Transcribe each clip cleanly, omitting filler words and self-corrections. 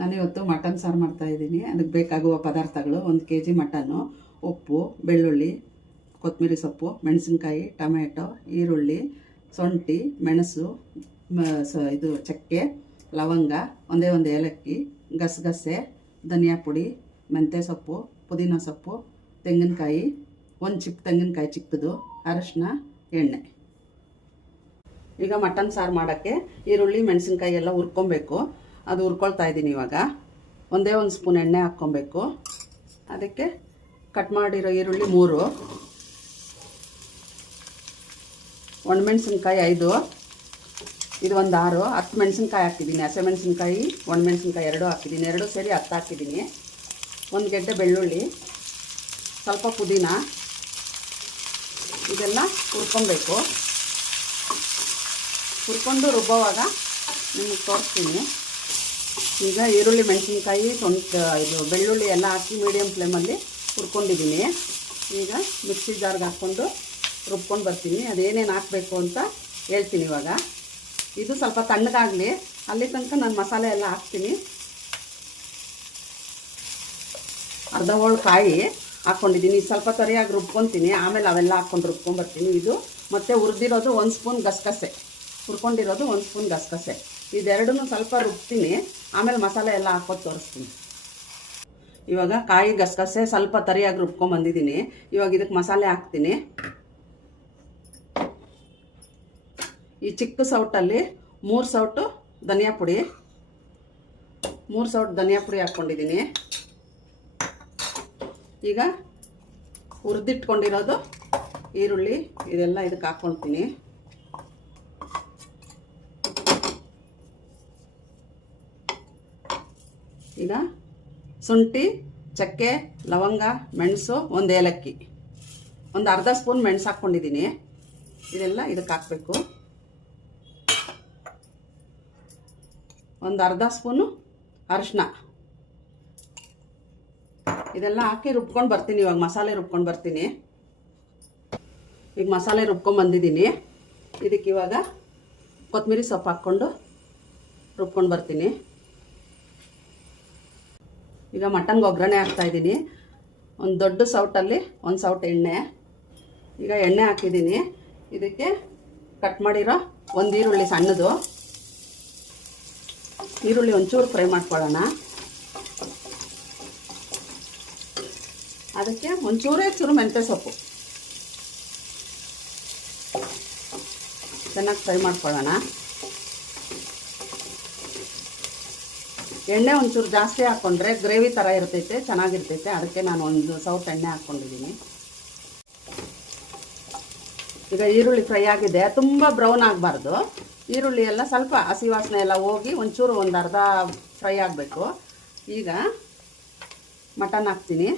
ನಾನಿವತ್ತು ಮಟನ್ ಸಾರು ಮಾಡ್ತಾಯಿದ್ದೀನಿ. ಅದಕ್ಕೆ ಬೇಕಾಗುವ ಪದಾರ್ಥಗಳು: 1 kg ಮಟನ್ನು, ಉಪ್ಪು, ಬೆಳ್ಳುಳ್ಳಿ, ಕೊತ್ತಂಬರಿ ಸೊಪ್ಪು, ಮೆಣಸಿನ್ಕಾಯಿ, ಟೊಮೆಟೊ, ಈರುಳ್ಳಿ, ಶುಂಠಿ, ಮೆಣಸು, ಇದು ಚಕ್ಕೆ, ಲವಂಗ, ಒಂದೇ ಒಂದು ಏಲಕ್ಕಿ, ಗಸಗಸೆ, ಧನಿಯಾ ಪುಡಿ, ಮೆಂತ್ಯ ಸೊಪ್ಪು, ಪುದೀನ ಸೊಪ್ಪು, ತೆಂಗಿನಕಾಯಿ, ಒಂದು ತೆಂಗಿನಕಾಯಿ ಚಿಕ್ಕದು, ಅರಶಿನ, ಎಣ್ಣೆ. ಈಗ ಮಟನ್ ಸಾರು ಮಾಡೋಕ್ಕೆ ಈರುಳ್ಳಿ ಮೆಣಸಿನ್ಕಾಯಿ ಎಲ್ಲ ಹುರ್ಕೊಬೇಕು. ಅದು ಹುರ್ಕೊಳ್ತಾ ಇದ್ದೀನಿ. ಇವಾಗ ಒಂದೇ ಒಂದು ಸ್ಪೂನ್ ಎಣ್ಣೆ ಹಾಕ್ಕೊಬೇಕು. ಅದಕ್ಕೆ ಕಟ್ ಮಾಡಿರೋ ಈರುಳ್ಳಿ 3, ಒಣಮೆಣಸಿನ್ಕಾಯಿ 5, ಇದು ಒಂದು 6, 10 ಮೆಣಸಿನ್ಕಾಯಿ ಹಾಕಿದ್ದೀನಿ. ಹಸಿಮೆಣಸಿನ್ಕಾಯಿ, ಒಣಮೆಣಸಿನ್ಕಾಯಿ 2 ಹಾಕಿದ್ದೀನಿ. 2 ಸೇರಿ 10 ಹಾಕಿದ್ದೀನಿ. 1 ಗೆಡ್ಡೆ ಬೆಳ್ಳುಳ್ಳಿ, ಸ್ವಲ್ಪ ಪುದೀನ, ಇದೆಲ್ಲ ಹುರ್ಕೊಬೇಕು. ಹುರ್ಕೊಂಡು ರುಬ್ಬೋವಾಗ ನಿಮಗೆ ತೋರಿಸ್ತೀನಿ. ಈಗ ಈರುಳ್ಳಿ ಮೆಣಸಿನ್ಕಾಯಿ ಇದು ಬೆಳ್ಳುಳ್ಳಿ ಎಲ್ಲ ಹಾಕಿ ಮೀಡಿಯಮ್ ಫ್ಲೇಮಲ್ಲಿ ಹುರ್ಕೊಂಡಿದ್ದೀನಿ. ಈಗ ಮಿಕ್ಸಿ ಜಾರ್ಗೆ ಹಾಕ್ಕೊಂಡು ರುಬ್ಕೊಂಡು ಬರ್ತೀನಿ. ಅದೇನೇನು ಹಾಕಬೇಕು ಅಂತ ಹೇಳ್ತೀನಿ. ಇವಾಗ ಇದು ಸ್ವಲ್ಪ ತಣ್ಣಗಾಗಲಿ, ಅಲ್ಲಿ ತನಕ ನಾನು ಮಸಾಲೆ ಎಲ್ಲ ಹಾಕ್ತೀನಿ. ಅರ್ಧ ಹೋಳು ಕಾಯಿ ಹಾಕ್ಕೊಂಡಿದ್ದೀನಿ. ಸ್ವಲ್ಪ ತರಿಯಾಗಿ ರುಬ್ಕೊತೀನಿ. ಆಮೇಲೆ ಅವೆಲ್ಲ ಹಾಕ್ಕೊಂಡು ರುಬ್ಕೊಂಡ್ಬರ್ತೀನಿ. ಇದು ಮತ್ತು ಹುರಿದಿರೋದು 1 ಸ್ಪೂನ್ ಗಸಗಸೆ, ಹುರ್ಕೊಂಡಿರೋದು 1 ಸ್ಪೂನ್ ಗಸಗಸೆ. ಇದೆರಡನ್ನೂ ಸ್ವಲ್ಪ ರುಬ್ತೀನಿ. ಆಮೇಲೆ ಮಸಾಲೆ ಎಲ್ಲ ಹಾಕೋದು ತೋರಿಸ್ತೀನಿ. ಇವಾಗ ಕಾಯಿ ಗಸಗಸೆ ಸ್ವಲ್ಪ ತರಿಯಾಗಿ ರುಬ್ಕೊಂಡ್ಬಂದಿದ್ದೀನಿ. ಇವಾಗ ಇದಕ್ಕೆ ಮಸಾಲೆ ಹಾಕ್ತೀನಿ. ಈ ಚಿಕ್ಕ ಸೌಟಲ್ಲಿ 3 ಸೌಟು ಧನಿಯಾ ಪುಡಿ, 3 ಸೌಟು ಧನಿಯಾ ಪುಡಿ ಹಾಕ್ಕೊಂಡಿದ್ದೀನಿ. ಈಗ ಹುರಿದಿಟ್ಕೊಂಡಿರೋದು ಈರುಳ್ಳಿ ಇದೆಲ್ಲ ಇದಕ್ಕೆ ಹಾಕ್ಕೊಳ್ತೀನಿ. ಈಗ ಶುಂಠಿ, ಚಕ್ಕೆ, ಲವಂಗ, ಮೆಣಸು, ಒಂದು ಏಲಕ್ಕಿ, ಒಂದು ಅರ್ಧ ಸ್ಪೂನ್ ಮೆಣಸು ಹಾಕ್ಕೊಂಡಿದ್ದೀನಿ. ಇದೆಲ್ಲ ಇದಕ್ಕೆ ಹಾಕಬೇಕು. ಒಂದು ಅರ್ಧ ಸ್ಪೂನು ಅರಿಶಿನ, ಇದೆಲ್ಲ ಹಾಕಿ ರುಬ್ಕೊಂಡು ಬರ್ತೀನಿ. ಇವಾಗ ಮಸಾಲೆ ರುಬ್ಕೊಂಡು ಬರ್ತೀನಿ. ಈಗ ಮಸಾಲೆ ರುಬ್ಕೊಂಡು ಬಂದಿದ್ದೀನಿ. ಇದಕ್ಕೆ ಇವಾಗ ಕೊತ್ತಂಬರಿ ಸೊಪ್ಪು ಹಾಕ್ಕೊಂಡು ರುಬ್ಕೊಂಡು ಬರ್ತೀನಿ. ಈಗ ಮಟನ್ಗೆ ಒಗ್ಗರಣೆ ಹಾಕ್ತಾಯಿದ್ದೀನಿ. ಒಂದು ದೊಡ್ಡ ಸೌಟಲ್ಲಿ 1 ಸೌಟ್ ಎಣ್ಣೆ. ಈಗ ಎಣ್ಣೆ ಹಾಕಿದ್ದೀನಿ. ಇದಕ್ಕೆ ಕಟ್ ಮಾಡಿರೋ ಒಂದು ಈರುಳ್ಳಿ ಸಣ್ಣದು, ಈರುಳ್ಳಿ ಒಂಚೂರು ಫ್ರೈ ಮಾಡ್ಕೊಳ್ಳೋಣ. ಅದಕ್ಕೆ ಚೂರು ಮೆಂತ್ಯ ಸೊಪ್ಪು ಚೆನ್ನಾಗಿ ಫ್ರೈ ಮಾಡ್ಕೊಳ್ಳೋಣ. ಎಣ್ಣೆ ಒಂಚೂರು ಜಾಸ್ತಿ ಹಾಕ್ಕೊಂಡ್ರೆ ಗ್ರೇವಿ ಥರ ಇರ್ತೈತೆ, ಚೆನ್ನಾಗಿರ್ತೈತೆ. ಅದಕ್ಕೆ ನಾನು 1 ಸೌಟ್ ಎಣ್ಣೆ ಹಾಕ್ಕೊಂಡಿದ್ದೀನಿ. ಈಗ ಈರುಳ್ಳಿ ಫ್ರೈ ಆಗಿದೆ. ತುಂಬ ಬ್ರೌನ್ ಆಗಬಾರ್ದು. ಈರುಳ್ಳಿ ಎಲ್ಲ ಸ್ವಲ್ಪ ಹಸಿ ವಾಸನೆ ಎಲ್ಲ ಹೋಗಿ ಒಂಚೂರು ಒಂದು ಅರ್ಧ ಫ್ರೈ ಆಗಬೇಕು. ಈಗ ಮಟನ್ ಹಾಕ್ತೀನಿ.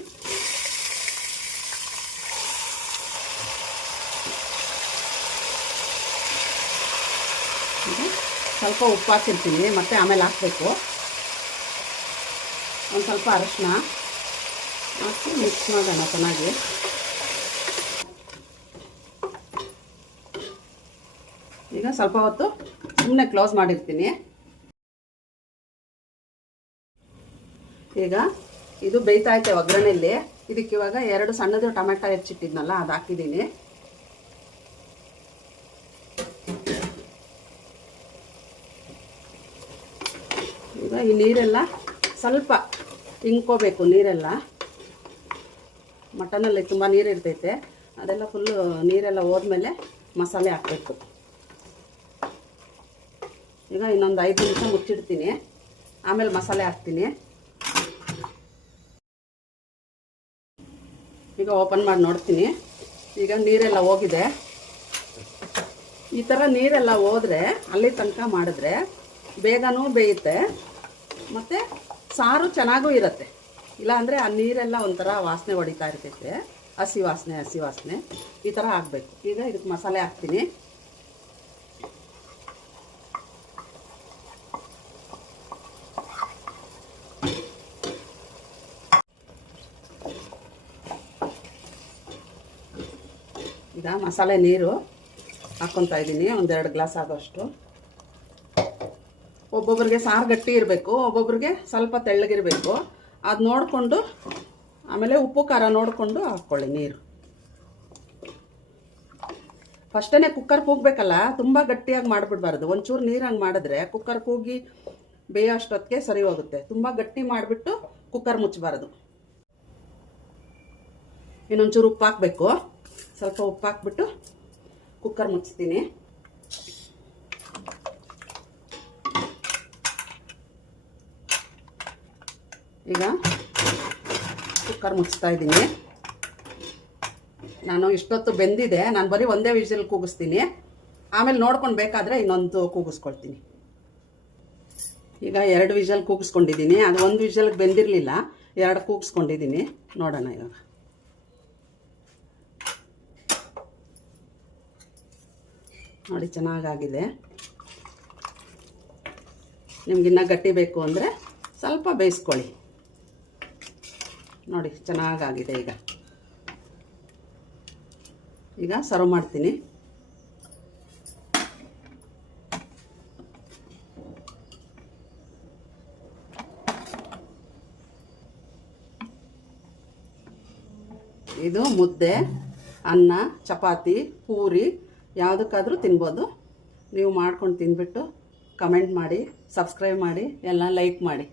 ಸ್ವಲ್ಪ ಉಪ್ಪು ಹಾಕಿರ್ತೀನಿ, ಮತ್ತು ಆಮೇಲೆ ಹಾಕಬೇಕು. ಒಂದು ಸ್ವಲ್ಪ ಅರಿಶಿನ ಹಾಕಿ ಮಿಕ್ಸ್ ಮಾಡೋಣ ಚೆನ್ನಾಗಿ. ಈಗ ಸ್ವಲ್ಪ ಹೊತ್ತು ಸುಮ್ಮನೆ ಕ್ಲೋಸ್ ಮಾಡಿರ್ತೀನಿ. ಈಗ ಇದು ಬೇಯ್ತಾ ಐತೆ ಒಗ್ಗರಣೆಯಲ್ಲಿ. ಇದಕ್ಕೆ ಇವಾಗ 2 ಸಣ್ಣದು ಟೊಮೆಟೊ ಹೆಚ್ಚಿಟ್ಟಿದ್ನಲ್ಲ ಅದು ಹಾಕಿದ್ದೀನಿ. ಈಗ ಈ ನೀರೆಲ್ಲ ಸ್ವಲ್ಪ ತಿಂಕೋಬೇಕು. ನೀರೆಲ್ಲ ಮಟನಲ್ಲಿ ತುಂಬ ನೀರು ಇರ್ತೈತೆ. ಅದೆಲ್ಲ ಫುಲ್ಲು ನೀರೆಲ್ಲ ಹೋದ್ಮೇಲೆ ಮಸಾಲೆ ಹಾಕಬೇಕು. ಈಗ ಇನ್ನೊಂದು 5 ನಿಮಿಷ ಮುಚ್ಚಿಡ್ತೀನಿ. ಆಮೇಲೆ ಮಸಾಲೆ ಹಾಕ್ತೀನಿ. ಈಗ ಓಪನ್ ಮಾಡಿ ನೋಡ್ತೀನಿ. ಈಗ ನೀರೆಲ್ಲ ಹೋಗಿದೆ. ಈ ಥರ ನೀರೆಲ್ಲ ಹೋದರೆ ಅಲ್ಲಿ ತನಕ ಮಾಡಿದ್ರೆ ಬೇಗನೂ ಬೇಯುತ್ತೆ, ಮತ್ತು ಸಾರು ಚೆನ್ನಾಗೂ ಇರುತ್ತೆ. ಇಲ್ಲಾಂದರೆ ಆ ನೀರೆಲ್ಲ ಒಂಥರ ವಾಸನೆ ಹೊಡಿತಾ ಇರ್ತೈತೆ, ಹಸಿ ವಾಸನೆ. ಈ ಥರ ಆಗಬೇಕು. ಈಗ ಇದಕ್ಕೆ ಮಸಾಲೆ ಹಾಕ್ತೀನಿ. ಈಗ ಮಸಾಲೆ ನೀರು ಹಾಕ್ಕೊತಾ ಇದ್ದೀನಿ. 1-2 ಗ್ಲಾಸ್ ಆಗೋಷ್ಟು. ಒಬ್ಬೊಬ್ರಿಗೆ ಸಾರು ಗಟ್ಟಿ ಇರಬೇಕು, ಒಬ್ಬೊಬ್ರಿಗೆ ಸ್ವಲ್ಪ ತೆಳ್ಳಗಿರಬೇಕು. ಅದು ನೋಡಿಕೊಂಡು ಆಮೇಲೆ ಉಪ್ಪು ಖಾರ ನೋಡಿಕೊಂಡು ಹಾಕ್ಕೊಳ್ಳಿ ನೀರು. ಫಸ್ಟೇ ಕುಕ್ಕರ್ ಕೂಗಬೇಕಲ್ಲ, ತುಂಬ ಗಟ್ಟಿಯಾಗಿ ಮಾಡಿಬಿಡ್ಬಾರ್ದು. ಒಂಚೂರು ನೀರಂಗೆ ಮಾಡಿದ್ರೆ ಕುಕ್ಕರ್ ಕೂಗಿ ಬೇಯೋ ಅಷ್ಟೊತ್ತಿಗೆ ಸರಿ ಹೋಗುತ್ತೆ. ತುಂಬ ಗಟ್ಟಿ ಮಾಡಿಬಿಟ್ಟು ಕುಕ್ಕರ್ ಮುಚ್ಚಬಾರ್ದು. ಇನ್ನೊಂಚೂರು ಉಪ್ಪು ಹಾಕಬೇಕು. ಸ್ವಲ್ಪ ಉಪ್ಪು ಹಾಕ್ಬಿಟ್ಟು ಕುಕ್ಕರ್ ಮುಚ್ತೀನಿ. ಈಗ ಕುಕ್ಕರ್ ಮುಚ್ತಾ ಇದ್ದೀನಿ. ನಾನು ಇಷ್ಟೊತ್ತು ಬೆಂದಿದೆ, ನಾನು ಬರೀ ಒಂದೇ ವಿಷಲ್ ಕೂಗಿಸ್ತೀನಿ. ಆಮೇಲೆ ನೋಡ್ಕೊಂಡು ಬೇಕಾದರೆ ಇನ್ನೊಂದು ಕೂಗಿಸ್ಕೊಳ್ತೀನಿ. ಈಗ 2 ವಿಷಲ್ ಕೂಗಿಸ್ಕೊಂಡಿದ್ದೀನಿ. ಅದು 1 ವಿಷಲ್ಗೆ ಬೆಂದಿರಲಿಲ್ಲ, 2 ಕೂಗಿಸ್ಕೊಂಡಿದ್ದೀನಿ. ನೋಡೋಣ ಇವಾಗ. ನೋಡಿ ಚೆನ್ನಾಗಾಗಿದೆ. ನಿಮ್ಗಿನ್ನ ಗಟ್ಟಿ ಬೇಕು ಅಂದರೆ ಸ್ವಲ್ಪ ಬೇಯಿಸ್ಕೊಳ್ಳಿ. ನೋಡಿ ಚೆನ್ನಾಗಾಗಿದೆ. ಈಗ ಸರ್ವ್ ಮಾಡ್ತೀನಿ. ಇದು ಮುದ್ದೆ, ಅನ್ನ, ಚಪಾತಿ, ಪೂರಿ ಯಾವುದಕ್ಕಾದರೂ ತಿನ್ಬೋದು. ನೀವು ಮಾಡ್ಕೊಂಡು ತಿಂದ್ಬಿಟ್ಟು ಕಮೆಂಟ್ ಮಾಡಿ, ಸಬ್ಸ್ಕ್ರೈಬ್ ಮಾಡಿ, ಎಲ್ಲ ಲೈಕ್ ಮಾಡಿ.